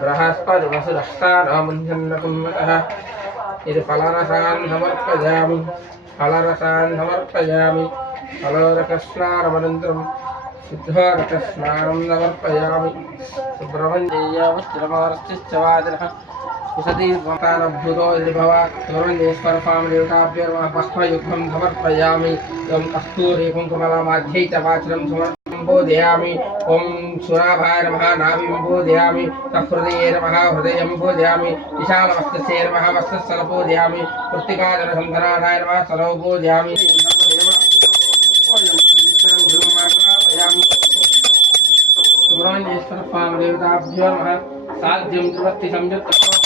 बृहस्पतिवसुरष्टानामुञ्जन्नकुम्भतः इति फलरसान् समर्पयामि फलोरकस्नानमनन्तरं शुद्धोरकस्नानं समर्पयामि सुब्रह्मण्यवस्त्रमार्चिश्चवादिनः कुसतीर्भूतो यदि भव सुब्रह्मण्येश्वरस्वामिदेवताभ्यो नमः पुष्पयुग्मं समर्पयामि तं कस्तूरी कुङ्कुमलमाध्यै च वाचनं बोधयामि ओम सुराभाय नमः नाभिं बोधयामि तत्हृदये नमः हृदयं बोधयामि विशालवस्तस्य नमः वस्तस्य बोधयामि कृत्तिकाजनसन्धनाय नमः सरो बोधयामि सुब्रह्मण्येश्वर स्वामी देवताभ्यो नमः साध्यं त्रिवत्ति संयुक्त